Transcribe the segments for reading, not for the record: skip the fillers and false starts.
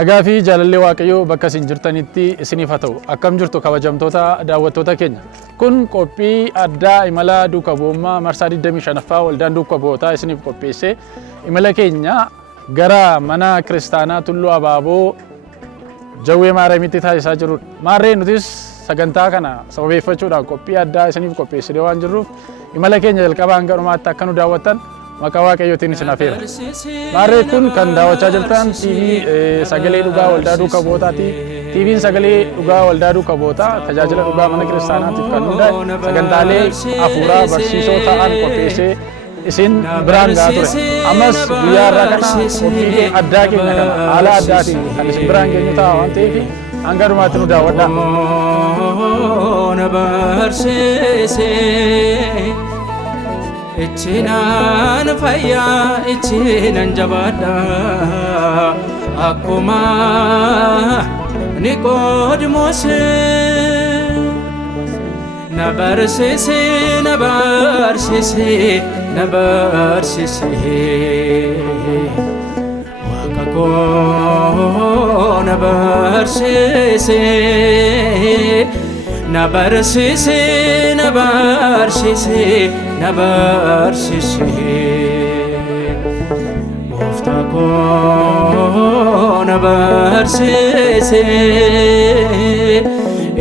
Nagaa fi jaalallee Waaqayyoo bakka isin jirtanitti isiniif haa ta'u. Akkam jirtu kabajamtoota daawwattoota keenya. Kun qophii addaa imala duukaa bu'ummaa marsaa 25ffaa waldaan duukaa bu'ootaa isiniif qopheesse. Imala keenya gara mana kiristaanaa Tulluu Abaaboo Jawwee Maariyaamitti taasisaa jirudha. Maarree nutis sagantaa kana sababeeffachuudhaan qophii addaa isiniif qopheessinee waan jirruuf imala keenya jalqabaan garumaatti akka nu daawwattan maqaa Waaqayyootiin isin affeera. Maarree kun kan daawwachaa jirtan TV Sagalee Dhugaa Waldaa Duukaa Bu'ootaati. TV'n Sagalee Dhugaa Waldaa Duukaa Bu'ootaa tajaajila dhugaa mana kiristaanaatiif kan hundaa'e sagantaalee hafuuraa barsiisoo ta'an qopheessee isin biraan gahaa ture. Ammas guyyaa irraa kana qophii addaa keenya kana haala addaatiin kan isin biraan geenyu ta'a waan ta'eef hanga dhumaatti nu daawwadhaa. Ichinan fayya ichinan jabada akkuma Niqoodimoos na barsiise Waaqa koo na barsiise na barsiise Gooftaa koo na barsiise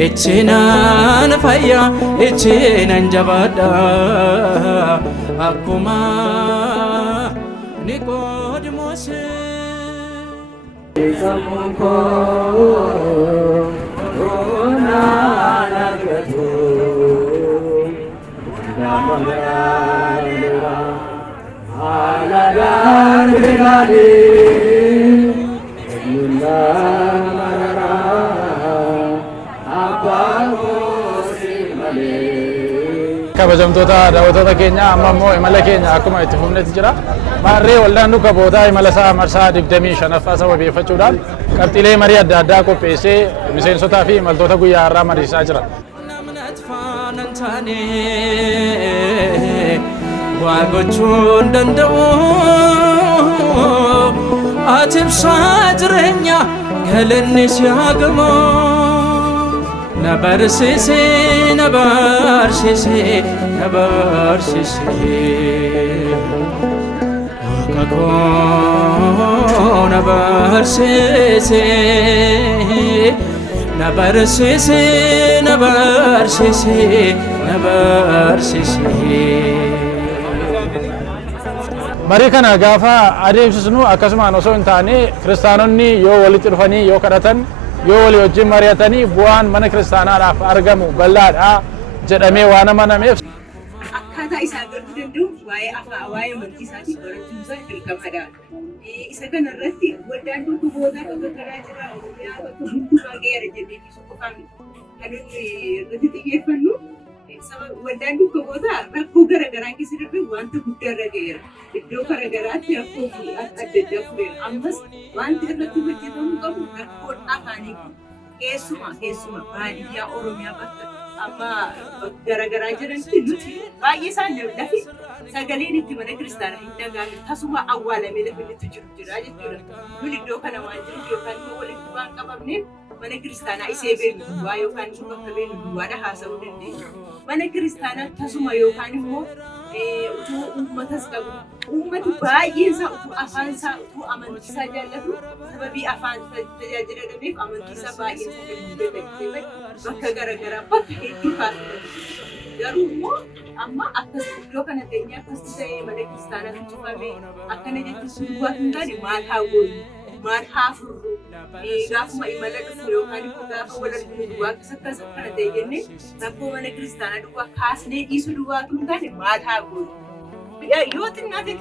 ichinan fayya ichinan jabada akkuma Niqoodimoos Kabajamtoota daawwattoota keenya amma immoo imala keenya akkuma itti fufnetti jira. Maarree waldaan duukaa bu'ootaa imala isaa marsaa 25ffaa sababeeffachuudhaan qabxiilee marii adda addaa qopheessee miseensotaa fi imaltoota guyyaa har'aa mariisaa jira. Waa gochuun danda'u ati ibsaa jireenya galanni si haa gamu. Na barsiise Waaqa koo na barsiise Marii kana gaafa adeemsisnu akkasumaan osoo hin taane kiristaanonni yoo walitti dhufanii yoo kadhatan yoo walii wajjin mari'atanii bu'aan mana kiristaanaadhaaf argamu bal'aadha jedhamee waan amanameef akkaataa isaa garuu danda'u waa'ee amantii isaatii barachuun isaa dirqamadha. Isa kana irratti waldaan duukaa bu'ootaa bakka garaa jira Oromiyaa bakka hundumaa ga'eera jennee ibsuu qofaan kan irratti xiyyeeffannu waldaan duukaa bu'ootaa rakkoo garaagaraa keessa darbee wanta guddaa irra ga'eera. Iddoo garaagaraatti rakkoo adda addaa fureera. Ammas wanti irratti hojjetamuu qabu rakkoon afaanii keessumaa baadiyyaa Oromiyaa bakka amma garaagaraa jiranitti nuti baay'ee isaan lafi sagaleen itti mana kiristaanaa hin dhagaame tasuma awwaalamee lafa itti jira jechuudha. Nun iddoo kana waan jiruuf yookaan immoo walitti waan qabamneef mana kiristaanaa isee beeknu duwwaa yookaan immoo bakka beeknu duwwaadha haasa'uu dandeenya. Mana kiristaanaa tasuma yookaan immoo utuu uummatas qabu uummati baay'een isaa utuu afaan isaa utuu amantii isaa jaallatu sababii afaan tajaajila dhabeef amantii isaa baay'een isaa kan hojjetame bakka garaagaraa bakka hedduu kaasudha. Garuu immoo amma akkas iddoo kana teenyee akkasitti ta'ee mana kiristaanaa cufamee akkana jechuun duwwaa hin taane maal haa goonu maal haa furru gaafuma imala dhufu yookaan immoo gaafa wal arginu duwwaa akkas akkana ta'e jennee rakkoo mana kiristaanaa duwwaa kaasnee dhiisuu duwwaa hin taane maal haa goonu. Yoo xinnaate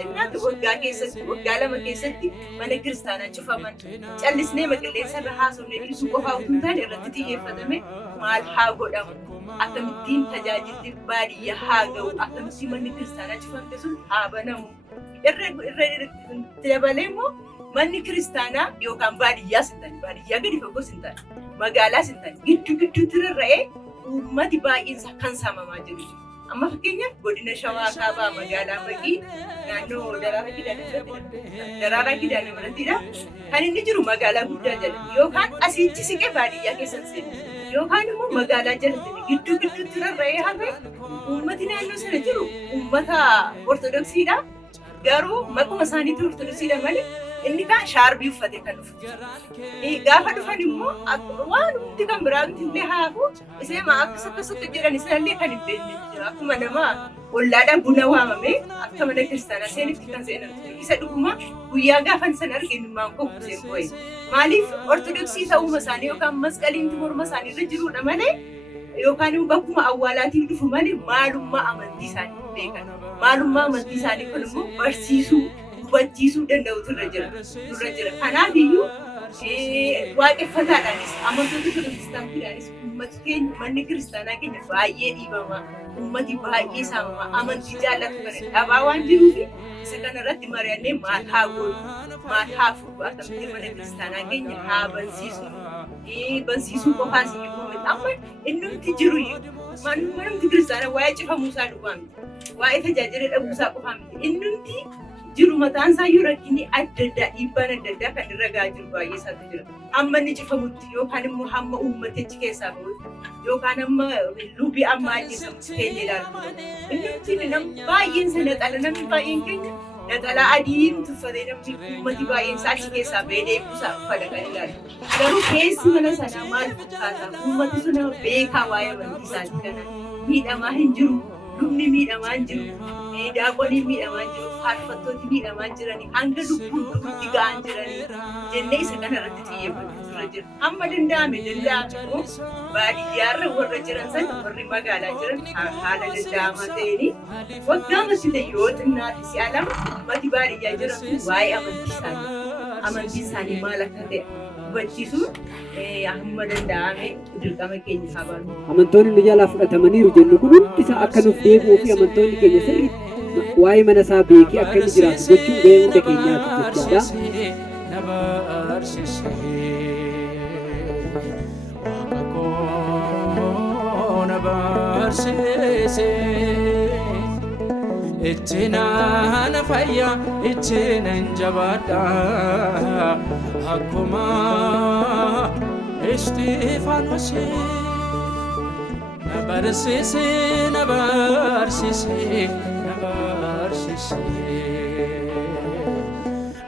waggaa lama keessatti mana kiristaanaa cufaman callisnee maqilleessa irra haasofnee dhiisuu qofaa utuu hin taane irratti xiyyeeffatame maal haa godhamu akkamittiin tajaajilli baadiyyaa haa ga'u akkamittiin manni kiristaanaa cufamte sun haa banamu irra dabalee immoo manni kiristaanaa yookaan baadiyyaas hin taane baadiyyaa gadi fagoos hin taane magaalaas hin taane gidduutti rarra'ee uummati baay'een kan saamamaa jiru. Amma fakkeenyaaf godina Shawaa Kaabaa magaalaa Baqii naannoo Daraaraa Kidaanii birattidha. Kan inni jiru magaalaa guddaa jala yookaan asiichi siqee baadiyyaa keessa seenu yookaan immoo magaalaa jalatti gidduutti rarra'ee hafe uummati naannoo sana jiru uummata Ortodoksiidha. Garuu maquma isaaniitu Ortodoksiidha malee inni kaan shaarbii uffatee kan dhufu. Gaafa dhufan immoo waan hundi kan biraa illee haafu isee akkasatti jedhan isanillee kan hin beekne jira. Akkuma nama ollaadhaan buna waamame akka mana kiristaanaa seenitti kan seenan isa dhuguma guyyaa gaafan sana argeenyummaan koo kuseen bo'e. Maaliif Ortodoksii ta'uuma isaanii yookaan masqaliin morma isaanii irra jirudha malee yookaan immoo bakkuma awwaalaatiin dhufu malee maalummaa amantii isaanii beekan. Maalummaa amantii isaanii kun immoo barsiisuu hubachiisuu danda'utu irra jira. Kanaaf iyyuu waaqeffataadhaanis amantoota kiristaanaadhaanis uummati keenya manni kiristaanaa keenya baay'ee dhiibama. Uummati baay'ee saamama. Amantii jaallatu kana dhabaa waan jiruuf isa kanarratti mari'annee maal haa goonu maal haa furu akkamitti mana kiristaanaa keenya haa barsiisuu qofaas immoo amma innumti jiru manumti kiristaanaa waa'ee cifamuusaa dhugaa miti. Waa'ee tajaajila dhabuusaa qofaa miti. Innumti jiru mataan isaa yoo rakkinni adda addaa dhiibbaan adda addaa kan irra gahaa jiru baay'ee isaatu jira. Hamma inni cifamutti yookaan immoo hamma uummatichi keessaa bahutti yookaan amma lubii amma ajjeesamutti keenya ilaalu. Innumti baay'een isa namni baay'een keenya naxalaa adii tuffatee namni uummati baay'een isaa achi keessaa bahee deebisaa uffata kan ilaalu. Garuu keessi mana sanaa maal fakkaata? Uummati sun nama beekaa waa'ee amantii isaanii kana miidhamaa hin jiru. Lubni miidhamaa hin jiru. Daaqoniin miidhamaa hin jiru. Faarfattoonni miidhamaa jiranii hanga lubbuun dhufutti ga'an jiranii jennee isa kanarratti xiyyeeffachuutu jira. Amma danda'ame immoo baadiyyaarra warra jiran sana warri magaalaa jiran haala danda'amaa ta'een waggaa masile yoo xinnaatti si'a lama uummati baadiyyaa jiran waa'ee amantii isaanii maal akka ta'e hubachiisuun hamma danda'ame dirqama keenya haa baanu. Amantoonni nu jalaa fudhatamaniiru jennu kun hundi isaa akka nuuf deebi'uu fi amantoonni keenya sirriitti waa'ee mana isaa beekee akka inni jiraatu gochuun gahee hunda keenyaati jechaadha. Ittinaan fayyaa ittinaan jabaadha akkuma Istifaanos na barsiise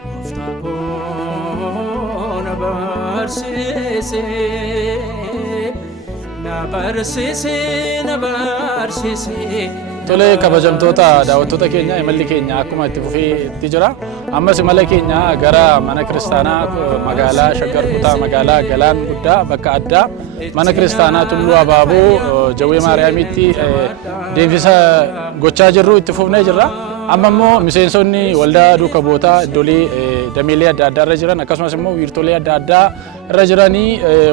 Gooftaa koo na barsiise Tole kabajamtoota daawwattoota keenya imalli keenya akkuma itti fufee jira. Ammas imala keenya gara mana kiristaanaa magaalaa Shaggar kutaa magaalaa Galaan Guddaa bakka addaa mana kiristaanaa Tulluu Abaaboo Jawwee Maariyaamitti deemsisa gochaa jirru itti fufnee jirra. Amma immoo miseensonni waldaa duukaa bu'ootaa iddoolee dameelee adda addaa irra jiran akkasumas immoo wiirtolee adda addaa irra jiranii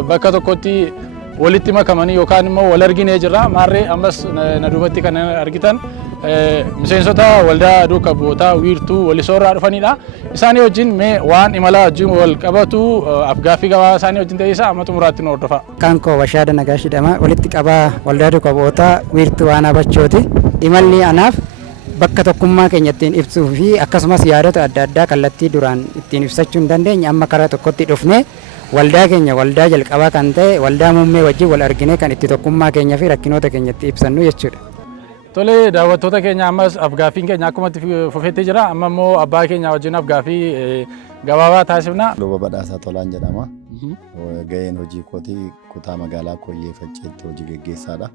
bakka tokkotti walitti makamanii yookaan immoo wal arginee jirra. Maarree ammas na duubatti kan argitan miseensota waldaa duukaa bu'ootaa wiirtuu walisoorraa dhufanidha. Isaanii wajjin mee waan imalaa wajjin wal qabatu afgaaffii gabaa isaanii wajjin ta'ee isaa amma xumuraatti nu hordofa. Kan koo Bashaada Nagaash jedhama. Walitti qabaa waldaa duukaa bu'ootaa wiirtuu Aanaa Bachooti. Imalli anaaf bakka tokkummaa keenya ittiin ibsuu fi akkasumas yaadota adda addaa kallattii duraan ittiin ibsachuu hin dandeenye amma karaa tokkotti dhufnee waldaa keenya waldaa jalqabaa kan ta'e waldaa muummee wajjin wal arginee kan itti tokkummaa keenya fi rakkinoota keenya itti ibsannu jechuudha. Tole daawwattoota keenya ammas afgaaffiin keenya akkuma itti fufeetti jira. Amma immoo abbaa keenya wajjin afgaaffii gabaabaa taasifna. Luba Badhaasaa Tolaan jedhama. Gaheen hojii kootii kutaa magaalaa Koyyee Facceetti hojii geggeessaadha.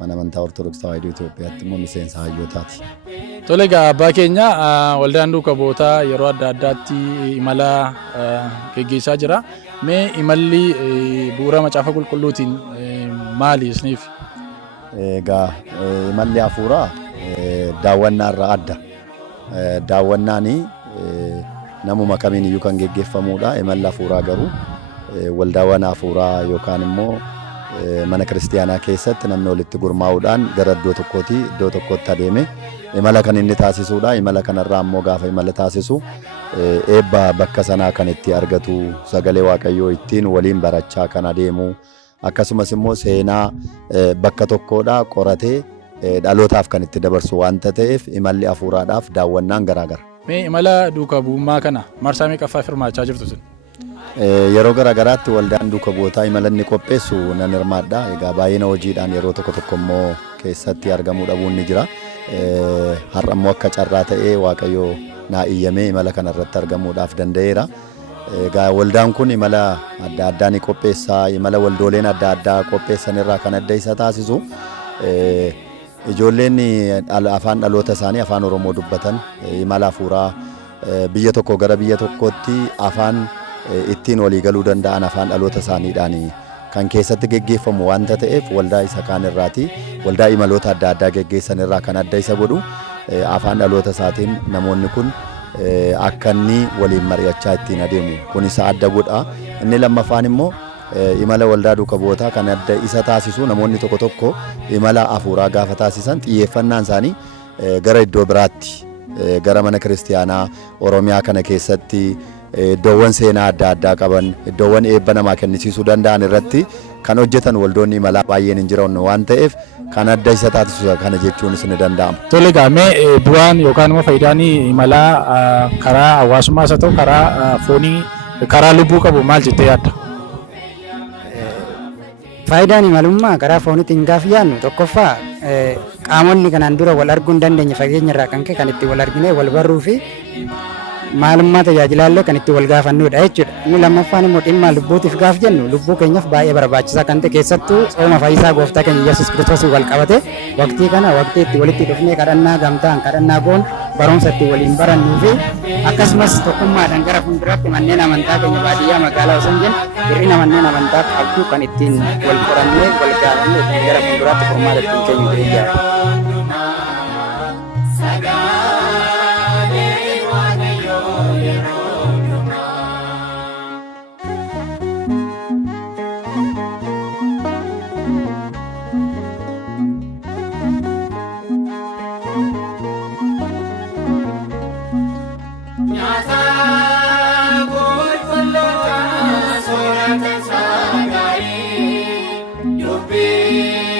Mana amantaa Ortodoksii Tawaahidoo Itoophiyaatti immoo miseensa hayyootaati. Tole egaa abbaa keenya waldaan duukaa bu'ootaa yeroo adda addaatti imala geggeessaa jira. Mee imalli bu'uura macaafa qulqulluutiin maali isiniif? Egaa imalli hafuuraa daawwannaa irraa adda. Daawwannaani namuma kamiin iyyuu kan geggeeffamudha. Imalli hafuuraa garuu waldaawwan hafuuraa yookaan immoo mana kiristiyaanaa keessatti namni walitti gurmaa'uudhaan gara iddoo tokkootti adeeme imala kan inni taasisudha. Imala kanarraa immoo gaafa imala taasisu eebba bakka sanaa kan itti argatu sagalee waaqayyoo ittiin waliin barachaa kan adeemu akkasumas immoo seenaa bakka tokkodhaa qoratee dhalootaaf kan itti dabarsu waanta ta'eef imalli hafuuraadhaaf daawwannaan garaagara. Mee imala duukaa bu'ummaa kana marsaa meeqaffaa hirmaachaa jirtu sin? Yeroo garaagaraatti waldaan duukaa bu'ootaa imala inni qopheessu nan hirmaadha. Egaa baay'ina hojiidhaan yeroo tokko tokko immoo keessatti argamuu dhabuun ni jira. Har'a immoo akka carraa ta'ee Waaqayyo naa iyyamee imala kanarratti argamuudhaaf danda'eera. Egaa waldaan kun imala adda addaa ni qopheessa. Imala waldooleen adda addaa qopheessan irraa kan adda isa taasisu ijoolleen afaan dhaloota isaanii afaan Oromoo dubbatan imala hafuuraa biyya tokko gara biyya tokkootti afaan ittiin walii galuu danda'an afaan dhaloota isaaniidhaan kan keessatti geggeeffamu waanta ta'eef waldaa isa kaan irraati waldaa imaloota adda addaa geggeessan irraa kan adda isa godhu afaan dhaloota isaatiin namoonni kun akka inni waliin mari'achaa ittiin adeemu kun isa adda godha. Inni lammaffaan immoo imala waldaa duukaa bu'ootaa kan adda isa taasisu namoonni tokko tokko imala hafuuraa gaafa taasisan xiyyeeffannaan isaanii gara iddoo biraatti gara mana kiristiyaanaa Oromiyaa kana keessatti iddoowwan seenaa adda addaa qaban iddoowwan eebba namaa kennisiisuu danda'an irratti kan hojjetan waldoonni imalaa baay'een hin jiran waan ta'eef kan adda isa taasisu kana jechuunis ni danda'ama. Tole gaamee bu'aan yookaan immoo faayidaan imalaa karaa hawaasummaas haa ta'u karaa foonii karaa lubbuu qabu maal jettee yaadda? Faayidaan imalummaa karaa fooniitiin gaafa yaadnu tokkoffaa qaamonni kanaan dura wal arguu hin dandeenye fageenya irraa kan ka'e kan itti wal arginee wal barruu fi maalummaa tajaajilaallee kan itti wal gaafannudha jechuudha. Inni lammaffaan immoo dhimma lubbuutiif gaaf jennu lubbuu keenyaaf baay'ee barbaachisaa kan ta'e keessattuu sooma fayyisaa gooftaa keenya Yesuus Kiristoos wal qabate waqtii kana waqtii itti walitti dhufnee kadhannaa gamtaan kadhannaa goon barumsa itti waliin barannuu fi akkasumas tokkummaadhaan gara fuulduraatti manneen amantaa keenya baadiyyaa magaalaa osoo hin jenne hir'ina manneen amantaa qabdu kan ittiin wal qorannee wal gaafannee ittiin gara fuulduraatti furmaata ittiin keenya deeggaara.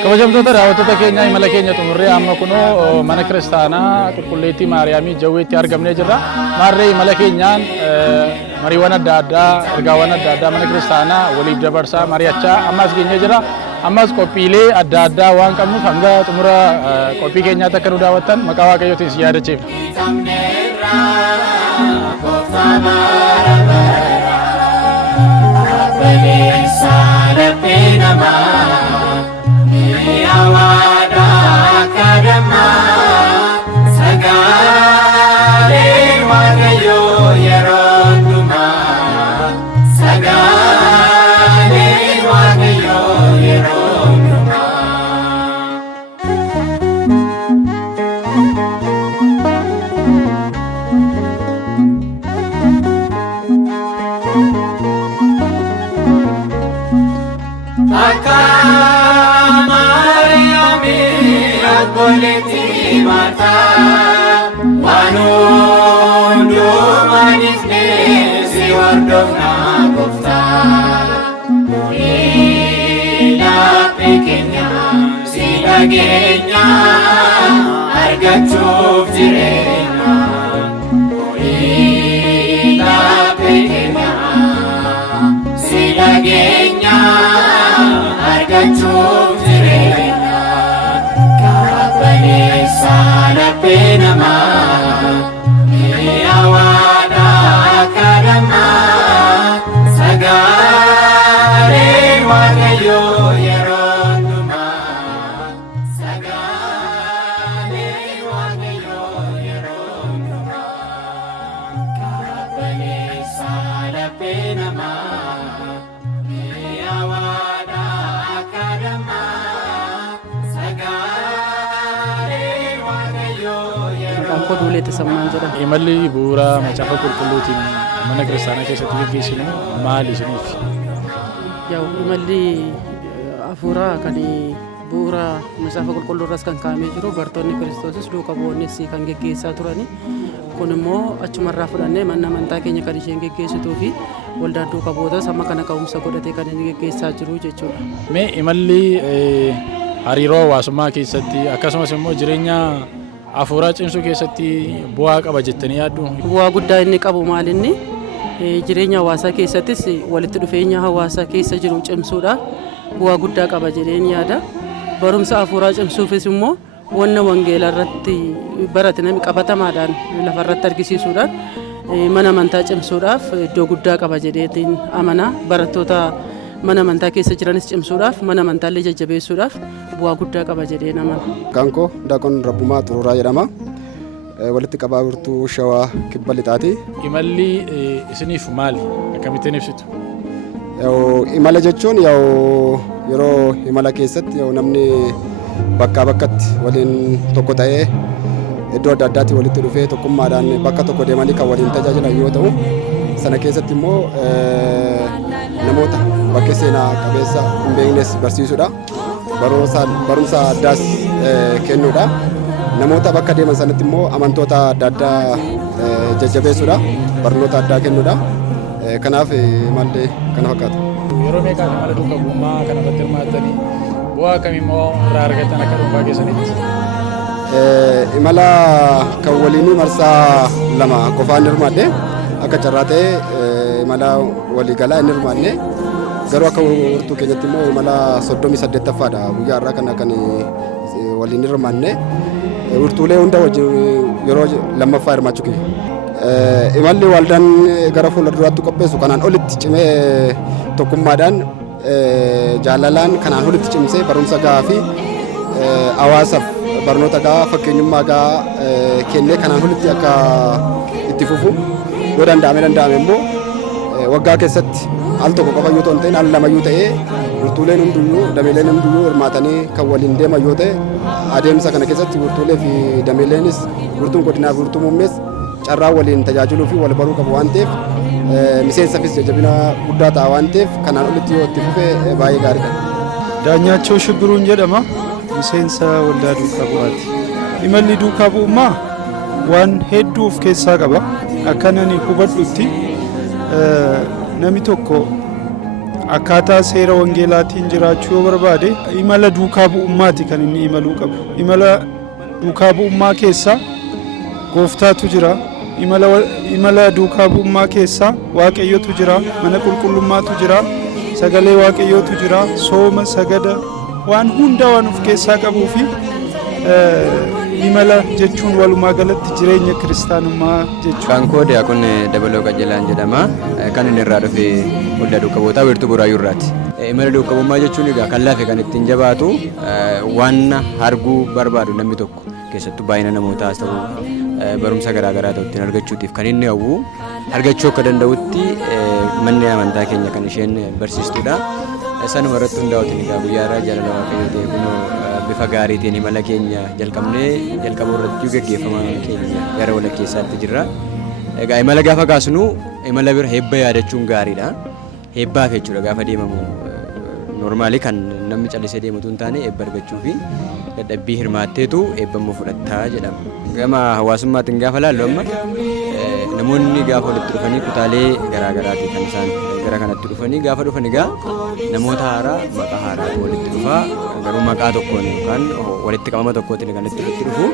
Kabajamtoota daawwattoota keenya imala keenya xumurree amma kunoo mana kiristaanaa qulqulleettii Maariyaamii Jawweetti argamnee jirra. Maarree imala keenyaan mariiwwan adda addaa ergaawwan adda addaa mana kiristaanaa waliif dabarsaa mari'achaa ammas geenyee jira. Ammas qophiilee adda addaa waan qabnuuf hanga xumura qophii keenyaatti akka nu daawwattan maqaa Waaqayyootiin si yaadachiifna. Awada kadama sagale wagayo yeronduma sagale wagayo yeronduma Boleti mata Wanundo manisne si wardofna kofta Ila pekenya si lagenya Argachuf jirena Ila pekenya si lagenya Argachuf jirena Sana penama Awada kadama Sagare wagayo yeronduma Sagare wagayo yeronduma Kapane sana penama Awada kadama Angkoo duulee tasammaan jedhama. Imalli bu'uura macaafa qulqulluutiin mana kiristaanaa keessatti gaggeessinu maali isiniif? Imalli hafuuraa kan bu'uura macaafa qulqulluu irras kan kaa'amee jiru bartoonni Kiristoosis duukaa bu'oonnis kan gaggeessaa turani. Kun immoo achumarraa fudhannee mana amantaa keenya kan isheen gaggeessituu fi waldaan duukaa bu'ootas amma kana ka'umsa godhatee kan inni gaggeessaa jiru jechuudha. Mee imalli hariiroo hawaasummaa keessatti akkasumas immoo jireenya hafuuraa cimsuu keessatti bu'aa qaba jettanii yaaddu? Bu'aa guddaa inni qabu maalinni jireenya hawaasaa keessattis walitti dhufeenya hawaasaa keessa jiru cimsuudhaaf bu'aa guddaa qaba jedheen yaada. Barumsa hafuuraa cimsuufis immoo wanna wangeelaa irratti barate namni qabatamaadhaan lafarratti argisiisuudhaan mana amantaa cimsuudhaaf iddoo guddaa qaba jedheetiin amana. Barattoota mana amantaa keessa jiranis cimsuudhaaf mana amantaallee jajjabeessuudhaaf bu'aa guddaa qaba jedheen amana. Kanko Daakon Rabbumaa Xuruuraa jedhama. Walitti qabaa Wiirtuu Shawaa Kibba Lixaati. Imalli isiniif maali? Akkamittiin ibsitu? Imala jechuun yeroo imala keessatti namni bakkaa bakkatti waliin tokko ta'ee iddoo adda addaatti walitti dhufee tokkummaadhaan bakka tokko deemanii kan waliin tajaajilan yoo ta'u, sana keessatti immoo namoota bakka seenaa qabeessa hin beeknes barsiisuudha. Barumsa addaas kennuudha. Namoota bakka deeman sanatti immoo amantoota adda addaa jajjabeessuudha. Barnoota addaa kennuudha. Kanaaf imalli kana fakkaata. Yeroo meeqaan imala duukaa bu'ummaa kanarratti hirmaattanii bu'aa akkamii immoo irraa argattan akka dhuunfaa keessanitti? Imala kan waliin marsaa 2 qofaan hirmaadhe akka carraa ta'e imala waliigalaa hin hirmaanne garuu akka wiirtuu keenyatti immoo imala 38ffaadha guyyaa irraa kana kan waliin hirmaanne wiirtuulee hunda wajjin yeroo lammaffaa hirmaachuu kiyya. Imalli waldaan gara fuula duraatti qopheessu kanaan olitti cimee tokkummaadhaan jaalalaan kanaan olitti cimsee barumsa gahaa fi hawaasaaf barnoota gahaa fakkeenyummaa gahaa kennee kanaan olitti akka itti fufu yoo danda'ame immoo waggaa keessatti al tokko qofa yoo ta'u al lamayyuu ta'ee wiirtuuleen hunduyyuu dameeleen hunduyyuu hirmaatanii kan waliin deeman yoo ta'e adeemsa kana keessatti wiirtuulee fi dameeleenis wiirtuun godinaa fi wiirtuu muummees carraa waliin tajaajiluu fi wal baruu qabu waan ta'eef miseensaafis jajjabina guddaa ta'a waan ta'eef kanaan olitti yoo itti fufe baay'ee gaariidha. Daanyaachoo Shibbiruun jedhama. Miseensa waldaa duukaa bu'aati. Imalli duukaa bu'ummaa waan hedduu of keessaa qaba. Akka ani hubadhutti namni tokko akkaataa seera wangeelaatiin jiraachuu yoo barbaade imala duukaa bu'ummaati kan inni imaluu qabu. Imala duukaa bu'ummaa keessaa gooftaatu jira. Imala duukaa bu'ummaa keessaa waaqayyotu jira. Mana qulqullummaatu jira. Sagalee waaqayyootu jira. Sooma, sagada waan hunda waan of keessaa qabuu fi imala jechuun walumaa galatti jireenya kiristaanummaa jechuudha. Kankoo Diyaaqoon Dabaloo Qajeelaan jedhama. Kan inni irraa dhufe waldaa duukaa bu'ootaa wiirtuu Buraayyuu irraati. Imala duukaa bu'ummaa jechuun egaa kan laafe kan ittiin jabaatu waan arguu barbaadu namni tokko keessattuu baay'ina namootaas ta'u barumsa garaagaraa ta'u ittiin argachuutiif kan inni hawwu argachuu akka danda'utti manni amantaa keenya kan isheen barsiistuudha. Sanuma irratti hundaa'uutiin egaa guyyaa irraa jaalala waaqayyoo ta'e kunoo bifa gaariitiin imala keenya jalqabuu irratti gaggeeffama keenya gara walakkeessaatti jirra. Egaa imala gaafa kaasnu imala bira heebba yaadachuun gaariidha. Heebbaaf jechuudha gaafa deemamu normaalii kan namni callisee deemutu hin taane eebba argachuu fi dadhabbii hirmaatteetu eebbammoo fudhattaa jedhama. Gama hawaasummaatiin gaafa laallu amma namoonni gaafa walitti dhufanii kutaalee garaagaraatii kan isaan gara kanatti dhufanii gaafa dhufan egaa namoota haaraa maqaa haaraatu walitti dhufaa garuu maqaa tokkoon yookaan walitti qabama tokkootiin kan itti dhufu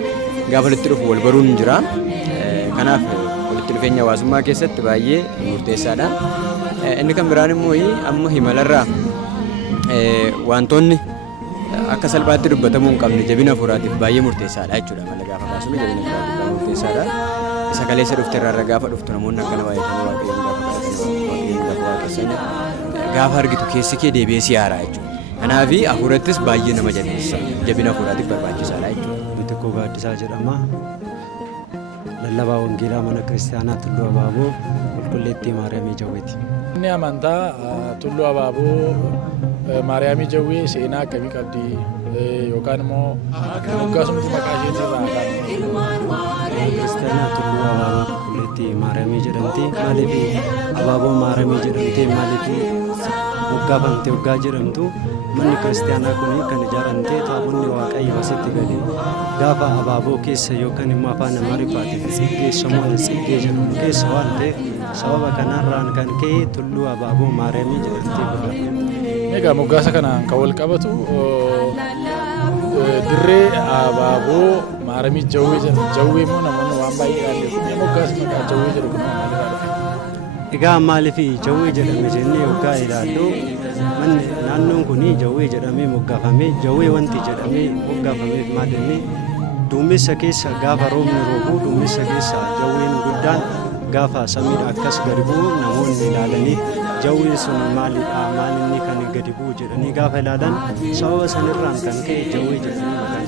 gaafa walitti dhufu wal baruun jira. Kanaaf walitti dhufeenya hawaasummaa keessatti baay'ee murteessaadha. Inni kan biraan immoo amma imalarraa wantoonni akka salphaatti dubbatamuu hin qabne jabina hafuuraatiif baay'ee murteessaadha jechuudha. Mala gaafa kaasnu jabina hafuuraatiif baay'ee murteessaadha. Isa kaleessa dhufte irraa gaafa dhuftu namoonni akkana baay'atanii waaqayyoon gaafa waaqessanii gaafa argitu keessi kee deebi'ee si haaraa jechuudha. Kanaaf hafuurattis baay'ee nama jabeessa. Jabina hafuuraatiif barbaachisaadha jechuudha. Bitikoo Gaaddisaa jedhama. Lallabaa Wangeelaa mana Kiristaanaa Tulluu Abaaboo Qulqulleettii Maariyaamii Jawweeti. Inni amantaa Tulluu Abaaboo Maariyaamii Jawwee seenaa akkamii qabdi yookaan immoo moggaasumti maqaa isheetirraa kan Kiristaanaa Tulluu Abaaboo Qulqulleettii Maariyaamii jedhamti. Maaliif Abaaboo Maariyaamii jedhamte maaliif moggaafamte waggaa jedhamtu manni kiristaanaa kun kan ijaaramte taabonni waaqayyoo asitti gale gaafa abaaboo keessa yookaan immoo afaan amaariffaatiin tsiggee samu'eel tsiggee jedhamu keessa waan ta'eef sababa kanarraan kan ka'e tulluu abaaboo maariyaamii jedhamtee barbaadamte. Egaa moggaasa kanaan kan wal qabatu Dirree abaaboo maaramii jawwee jedhama. Jawwee immoo namoonni waan baay'ee ilaalle moggaas maqaa jawwee jedhu kun maalirraa dhufe? Egaa maaliif jawwee jedhame jennee yoggaa ilaallu manni naannoon kun jawwee jedhamee moggaafame jawwee wanti jedhamee moggaafameef maal inni duumessa keessa gaafa roobni roobu duumessa keessa jawween guddaan gaafa samiidha akkas gadi bu'u namoonni ilaalanii jawween sun maalidha maalinni kan gadi bu'u jedhanii gaafa ilaalan sababa sanirraan kan ka'e jawwee jedhanii maqaan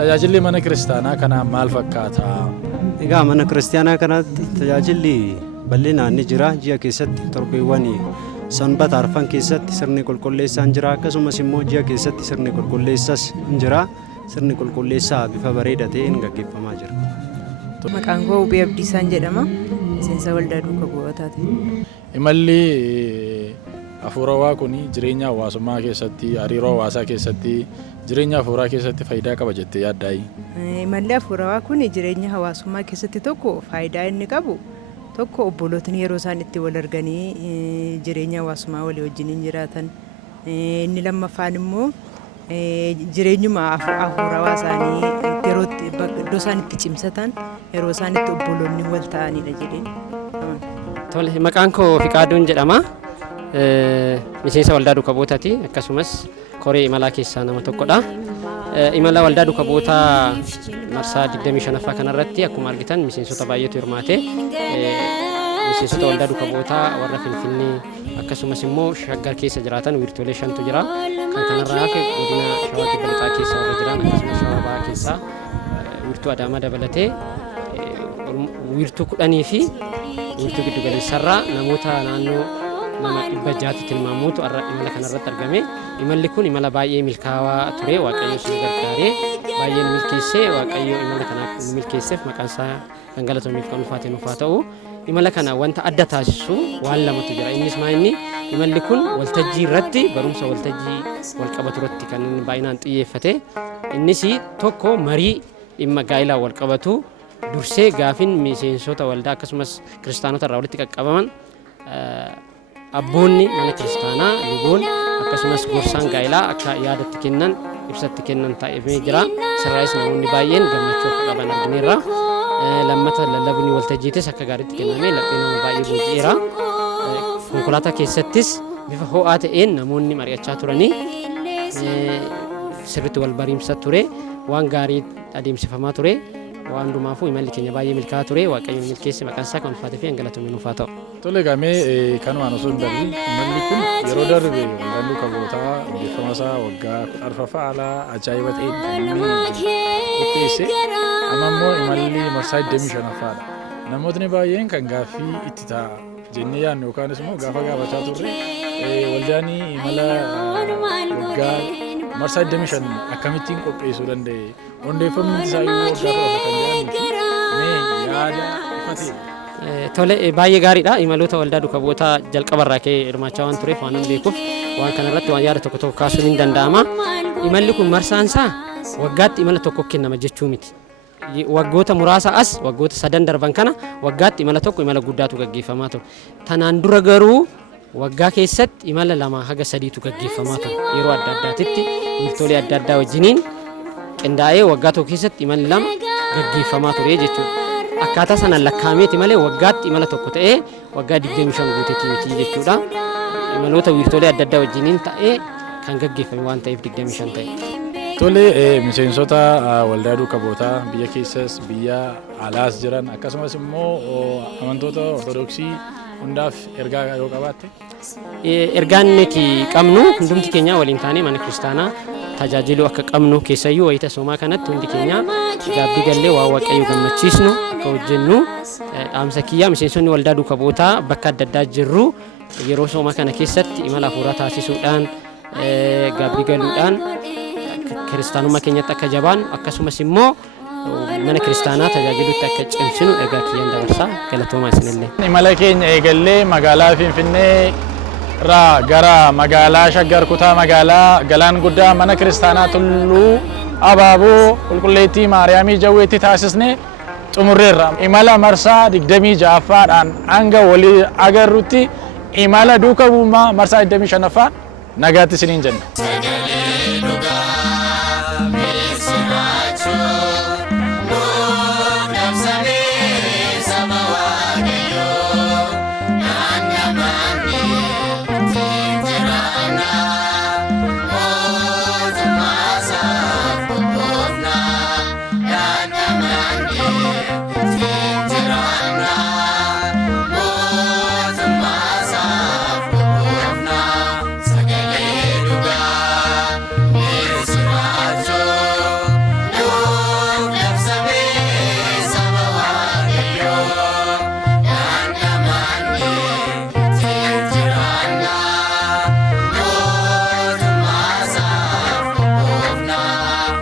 Tajaajilli mana kiristaanaa kanaa maal fakkaata? Egaa mana kiristaanaa kanaatti tajaajilli bal'inaan ni jira. Ji'a keessatti torbeewwan sanbata arfan keessatti sirni qulqulleessaan jira. Akkasumas immoo ji'a keessatti sirni qulqulleessaas ni jira. Sirni qulqulleessaa bifa bareedaa ta'een gaggeeffamaa jira. Maqaan koo Ubee Abdiisaan jedhama. Miseensa waldaa duuka bu'ootaati. Imalli hafuurawaa kun jireenya hawaasummaa keessatti, hariiroo hawaasaa keessatti, jireenya hafuuraa keessatti faayidaa qaba jettee yaaddaayi? Imalli hafuurawaa kun jireenya hawaasummaa keessatti tokko faayidaa inni qabu tokko obbolootni yeroo isaan itti wal arganii jireenya hawaasummaa walii wajjin jiraatan. Inni lammaffaan immoo jireenyuma hafuurawaa isaanii yeroo iddoo isaan itti cimsatan yeroo isaan itti obboloonni wal ta'anidha jedheen. Tole, maqaan koo Fiqaaduun jedhama. Miseensa waldaa duuka bu'ootaati. Akkasumas koree imalaa keessaa nama tokkodha. Imala waldaa duuka bu'ootaa marsaa 25ffaa kanarratti akkuma argitan miseensota baay'eetu hirmaate. Miseensota waldaa duuka bu'ootaa warra Finfinnee akkasumas immoo Shaggar keessa jiraatan wiirtuulee 5tu jira. Kan kanarraa hafe godina Shawaa Kibba Lixaa keessa warra jiran akkasumas Shawaa Bahaa keessaa wiirtuu Adaamaa dabalatee wiirtuu 10 fi wiirtuu giddu galeessarraa namoota naannoo nama 600 tilmaamuutu imala kanarratti argame. Imalli kun imala baay'ee milkaa'aa ture. Waaqayyo isin gargaaree baay'ee milkeessee Waaqayyo imala kana milkeesseef maqaan isaa kan galatamuuf kan ulfaate nuuf haa ta'u. Imala kana wanta adda taasisu waan lamatu jira. Innis maa'inni imalli kun waltajjii irratti barumsa waltajjii wal qabatu irratti kan baay'inaan xiyyeeffate. Innis tokko marii dhimma gaa'ilaa wal qabatu dursee gaafin miseensota waldaa akkasumas kiristaanota irraa walitti qaqqabaman abboonni mana kiristaanaa luboon akkasumas gorsaan gaa'ilaa akka yaadatti kennan ibsatti kennan taa'ee jira. Sirraayis namoonni baay'een gammachuu akka qaban argineerra. Lammata lallabni waltajjiitis akka gaariitti kennamee laphee nama baay'ee booji'eera. Konkolaataa keessattis bifa ho'aa ta'een namoonni mari'achaa turanii sirriitti wal bariimsa ture. Waan gaarii adeemsifamaa ture. Waan hundumaafuu imalli keenya baay'ee milkaa'aa ture. Waaqayyo milkeesse maqaan isaa kan ulfaatee fi galatamu nuuf haa ta'u. Tole, gamee kanumaan osoo hin darbiin imalli kun yeroo darbe waldaan duuka bu'ootaa hundeeffama isaa waggaa 14ffaa haala ajaa'iba ta'een kan inni qopheesse. Amma immoo imalli marsaa 25ffaadha. Namootni baay'een kan gaaffii itti ta'a jennee yaadnu yookaanis immoo gaafa gaafachaa turre waldaan imala waggaa marsaa 25 akkamittiin qopheessuu danda'e? Hundeeffamni isaa yoo waggaa 14 kan jedhamu mee yaada ifatee? Tole, baay'ee gaariidha. Imaloota waldaa duuka bu'ootaa jalqabarraa ka'ee hirmaachaa waan tureef waan beekuuf waan kanarratti waan yaada tokko tokko kaasuun hin danda'ama. Imalli kun marsaan isaa waggaatti imala tokko kennama jechuu miti. Waggoota muraasa as waggoota 3 darban kana waggaatti imala tokko imala guddaatu gaggeeffamaa ture. Tanaan dura garuu waggaa keessatti imala 2 haga 3tu gaggeeffamaa ture. Yeroo adda addaatitti wiirtuulee adda addaa wajjiniin qindaa'ee waggaa tokko keessatti imalli 2 gaggeeffamaa ture jechuudha. Akkaataa sanaan lakkaa'ameeti malee waggaatti imala tokko ta'ee waggaa 25 guuteetii miti jechuudha. Imaloota wiirtuulee adda addaa wajjiniin ta'ee kan gaggeeffame waan ta'eef 25 ta'e. Tole, miseensota waldaa duuka bu'ootaa biyya keessas biyya alaas jiran akkasumas immoo amantoota ortodoksii hundaaf ergaa yoo qabaatte? Ergaan nuti qabnu hundumti keenya waliin taanee mana kiristaanaa tajaajiluu akka qabnu keessayyuu wayita soomaa kanatti hundi keenya gaabbii gallee waan Waaqayyo gammachiisnu akka hojjennu dhaamsa kiyyaa miseensonni waldaa duuka bu'ootaa bakka adda addaa jirru yeroo soomaa kana keessatti imala hafuuraa taasisuudhaan gaabbii galuudhaan kiristaanummaa keenyatti akka jabaan akkasumas immoo mana kiristaanaa tajaajiluutti akka cimsinu ergaa kiyyaan dabarsaa. Galatoomaa isinillee. Imala keenya eegallee magaalaa Finfinnee irraa gara magaalaa Shaggar kutaa magaalaa Galaan Guddaa mana kiristaanaa Tulluu Abaaboo Qulqulleettii Maariyaamii Jawweetti taasisnee xumurreerra. Imala marsaa 26ffaadhaan hanga walii agarrutti imala duuka bu'ummaa marsaa 25ffaa nagaatti isiniin jenna.